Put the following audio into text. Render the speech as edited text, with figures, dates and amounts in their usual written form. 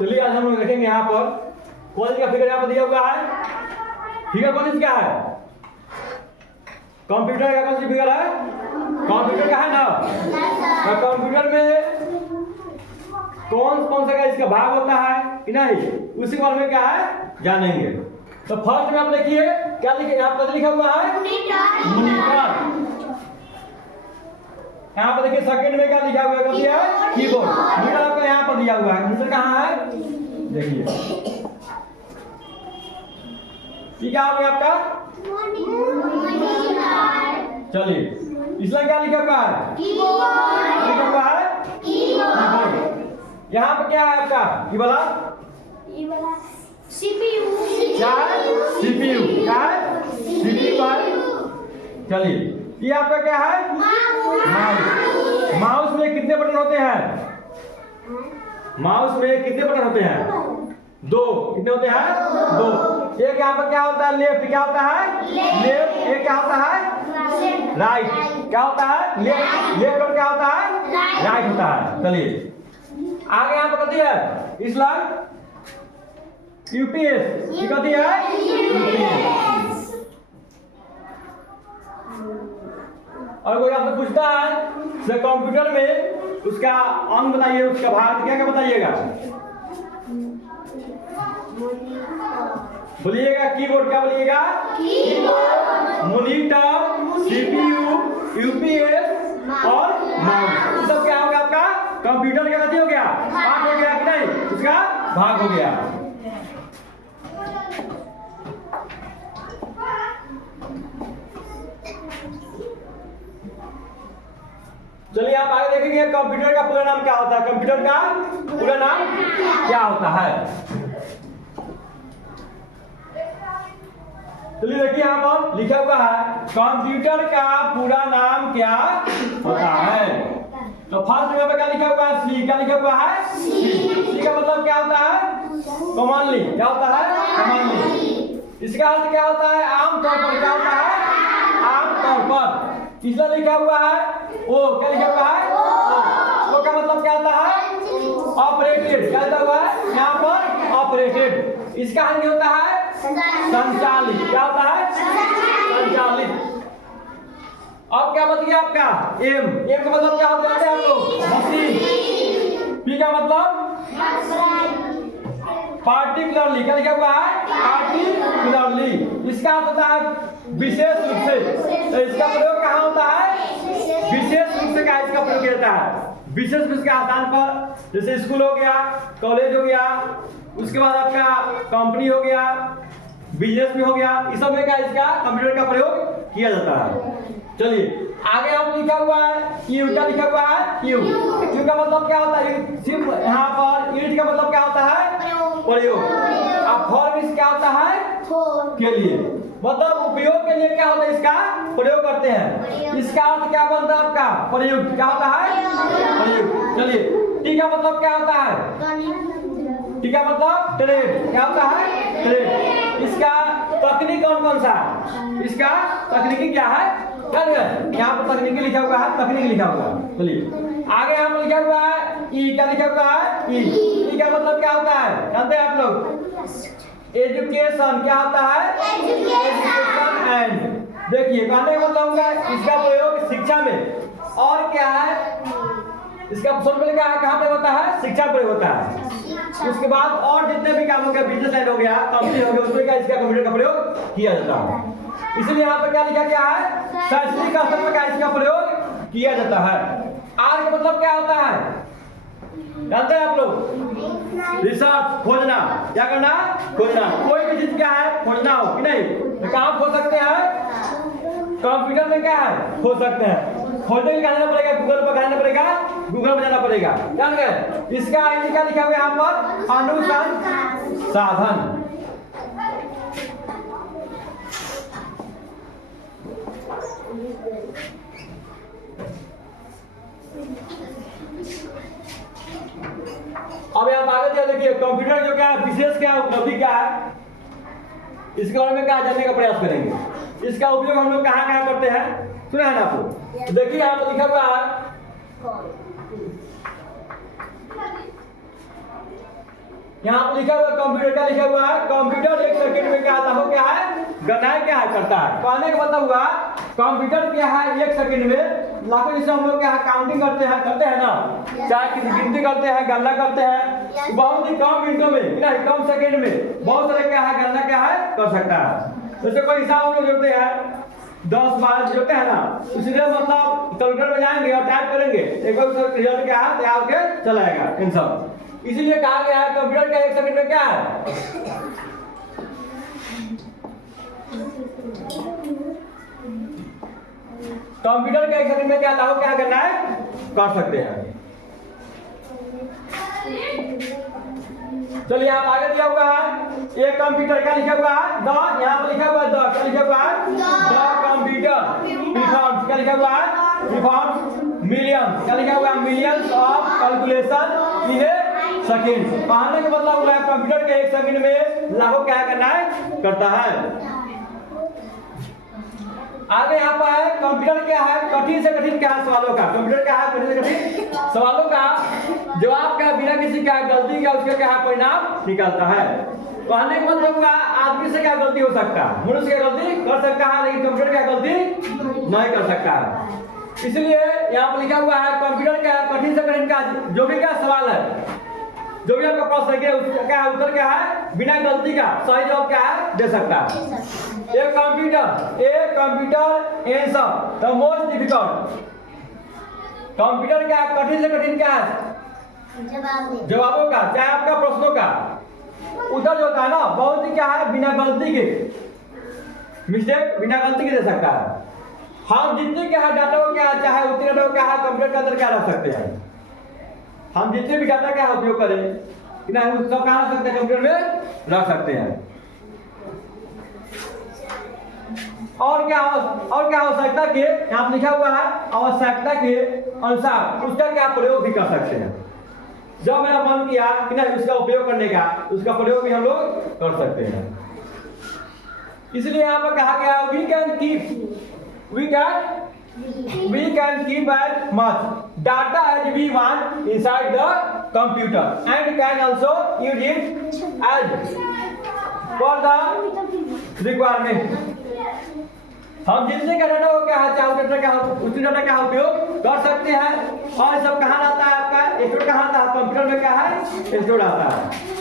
चलिए आज हम लोग देखेंगे यहाँ पर कॉलेज का फिगर यहाँ पर दिया हुआ है। फिगर कॉलेज क्या है? कंप्यूटर का कौन सी फिगर है? कंप्यूटर का है ना। तो कंप्यूटर में कौन कौन सा का इसका भाग होता है कि नहीं, उसी बारे में क्या है जानेंगे। तो फर्स्ट में आप देखिए क्या लिखे, यहाँ पर लिखा हुआ है मॉनिटर। यहाँ पर देखिए सेकंड में क्या लिखा हुआ है, दिया है कीबोर्ड। मॉनिटर आपका यहाँ पर दिया हुआ है, मॉनिटर कहाँ है देखिए। ठीक है आपका चलिए इसमें क्या लिखा हुआ है? कीबोर्ड लिखा हुआ है कीबोर्ड। यहाँ पर क्या है आपका ये वाला सीपीयू। क्या है? सीपीयू। क्या है? सीपीयू है। चलिए ये आपका क्या है? माउस। माउस में कितने बटन होते हैं? माउस में कितने बटन होते हैं? दो। कितने होते हैं? दो। एक यहाँ पर क्या होता है? लेफ्ट। क्या होता है? लेफ्ट। एक क्या होता है? राइट। क्या होता है? लेफ्ट। लेफ्ट और क्या होता है? राइट होता है। चलिए आगे यहाँ पर कहती है इसलाम यूपीएस। ये कहती है यूपीएस। और कोई आपसे पूछता है कंप्यूटर में उसका अंग बताइए, उसका भाग क्या क्या बताइएगा? बोलिएगा कीबोर्ड। क्या बोलिएगा? कीबोर्ड, मॉनिटर, सीपीयू, यूपीएस और माउस। ये सब क्या हो गया आपका? कंप्यूटर का गति हो गया, पार्ट हो गया कि नहीं, उसका भाग हो गया। चलिए आप आगे देखेंगे कंप्यूटर का पूरा नाम क्या होता है। कंप्यूटर का पूरा नाम क्या होता है? चलिए देखिए यहाँ पर लिखा हुआ है कंप्यूटर का पूरा नाम क्या होता है। तो फर्स्ट में क्या लिखा हुआ है? सी। क्या लिखा हुआ है? सी का मतलब क्या होता है? कॉमनली। क्या होता है? कॉमनली। इसका अर्थ क्या होता है? आमतौर पर। क्या होता है? आमतौर पर। तीसरा लिखा हुआ है ओ। क्या लिखा हुआ है? ओ का मतलब क्या होता है? ऑपरेटेड। क्या लिखा हुआ है यहाँ पर? ऑपरेटेड। इसका अर्थ होता है संचालित। क्या होता है? संचालित। अब क्या बच गया आपका? एम। एम का मतलब क्या होता है आप लोग? मशीन। पी का मतलब पार्टिकुलरली। क्या लिखा हुआ है? पार्टिकुलरली। इसका अर्थ होता है विशेष रूप से। तो इसका प्रयोग कहाँ होता है? विशेष रूप से का इसका प्रयोग किया जाता है। विशेष रूप के स्थान पर जैसे स्कूल हो गया, कॉलेज हो गया, उसके बाद आपका कंपनी हो गया, बिजनेस में हो गया, इस सब में क्या इसका कंप्यूटर का प्रयोग किया जाता है। चलिए आगे आप लिखा हुआ है यू। क्या लिखा हुआ है? यू। यू का मतलब क्या होता है? सिर्फ यहाँ पर यूनिट का मतलब क्या होता है? प्रयोग। अब फॉर में क्या होता है? के लिए, मतलब उपयोग के लिए क्या होता है? इसका प्रयोग करते हैं। इसका अर्थ क्या बनता है आपका? प्रयोग। क्या होता है? प्रयोग। चलिए टी का मतलब क्या होता है? टी का मतलब ट्रेड। क्या होता है? ट्रेड। इसका तकनीक कौन कौन सा? इसका तकनीकी क्या है? यहाँ पर तकनीकी लिखा हुआ है, तकनीक लिखा हुआ है। चलिए आगे यहाँ पर लिखा हुआ है ई। क्या लिखा हुआ है? ई। ई का मतलब क्या होता है जानते हैं आप लोग? एजुकेशन। क्या होता है? Education and. देखिए कहने का मतलब होगा इसका प्रयोग शिक्षा में। और क्या है इसका सबसे क्या है? कहाँ पे होता है? शिक्षा प्रयोग होता है। उसके बाद और जितने भी काम हो गया, बिजनेस लाइन हो गया, कंपनी हो गया, उसमें क्या इसका कंप्यूटर का प्रयोग किया जाता है। इसलिए यहाँ पर क्या लिखा गया है? शैक्षणिक स्तर पर क्या इसका प्रयोग किया जाता है। आर का मतलब क्या होता है जानते हैं आप लोग? रिसर्च। खोजना। क्या करना? खोजना। कोई भी चीज क्या है? खोजना हो कि नहीं, तो कहाँ खोज सकते हैं? कंप्यूटर में क्या है? खोज सकते हैं। खोजने के लिए जाना पड़ेगा, गूगल पर जाना पड़ेगा, गूगल पर जाना पड़ेगा। जान गए? इसका क्या लिखा हुआ है यहाँ पर? अनुसंधान। अब यहाँ आगे दिया देखिए कंप्यूटर जो क्या है, विशेष क्या उपलब्धि क्या है, इसके बारे में क्या जानने का प्रयास करेंगे। इसका उपयोग हम लोग कहाँ कहाँ करते हैं सुना है ना आपको? देखिए यहाँ पर लिखा हुआ है यहाँ पर लिखा हुआ कंप्यूटर, क्या लिखा हुआ है? कंप्यूटर 1 सेकंड में क्या आता हो, क्या है? गणना क्या है करता है। कहने का मतलब हुआ कंप्यूटर क्या है 1 सेकंड में लाखों, जैसे हम लोग क्या है काउंटिंग करते हैं ना, चाहे किसी गिनती करते हैं, गणना करते हैं, बहुत ही कम मिनटों में, नहीं कम सेकंड में बहुत सारे क्या है गणना क्या है कर सकता है। जैसे कोई हिसाब हम लोग जोड़ते हैं 10 12 जोड़ते हैं ना, इसलिए मतलब कैलकुलेटर में जाएंगे और टाइप करेंगे, एक बार उसका रिजल्ट क्या है तैयार होकर चला आएगा इन सब। इसीलिए कहा गया है कंप्यूटर का 1 सेकंड में क्या है, कंप्यूटर का 1 सेकंड में क्या लाभ क्या करना है कर सकते हैं। चलिए आप आगे दिया हुआ है ये कंप्यूटर, क्या लिखा हुआ है द, यहाँ पर लिखा हुआ है द, क्या लिखा हुआ है द कंप्यूटर परफॉर्म्स, क्या लिखा हुआ है परफॉर्म्स मिलियंस, क्या लिखा हुआ है millions of calculation in A second. कहने का मतलब हुआ है कंप्यूटर के 1 सेकंड में लाखों क्या करना है करता है। आगे यहाँ पर है कंप्यूटर क्या है कठिन से कठिन क्या है सवालों का, कंप्यूटर क्या है कठिन से कठिन सवालों का जवाब का बिना किसी क्या गलती का उसका क्या है परिणाम निकालता है। कहने का मतलब हुआ आदमी से क्या गलती हो सकता है, मनुष्य क्या गलती कर सकता है लेकिन कंप्यूटर क्या गलती नहीं कर सकता है। इसलिए यहाँ पर लिखा हुआ है कंप्यूटर क्या है कठिन से कठिन का जो भी क्या सवाल है, जो भी आपका प्रश्न है उसका क्या है उत्तर क्या है बिना गलती का सही जवाब क्या है दे सकता है। A computer answer the most difficult, computer क्या है कठिन से कठिन क्या है जवाबों का चाहे आपका प्रश्नों का उत्तर जो होता है ना बहुत ही क्या है बिना गलती के, मिस्टेक बिना गलती के दे सकता है। हम जितने क्या है डाटा को क्या चाहे उतने डाटा को क्या है कंप्यूटर के अंदर क्या रख सकते हैं, हम जितने भी डाटा का उपयोग करें कि ना हम सब कहाँ रख सकते हैं कंप्यूटर में रख सकते हैं। और क्या आवश्यकता के यहाँ लिखा हुआ है आवश्यकता के अनुसार उसका क्या प्रयोग भी कर सकते हैं। जब मेरा मन किया कि नहीं उसका उपयोग करने का उसका प्रयोग भी हम लोग कर सकते हैं। इसलिए यहाँ पर कहा गया we can keep as much data as we want inside the computer and can also use it as for the requirement। हम जितने का डाटा हो क्या है चाहे डाटा का उसी डाटा का उपयोग कर सकते हैं। और सब कहाँ आता है आपका स्टोर कहाँ आता है कंप्यूटर में क्या है स्टोर आता है।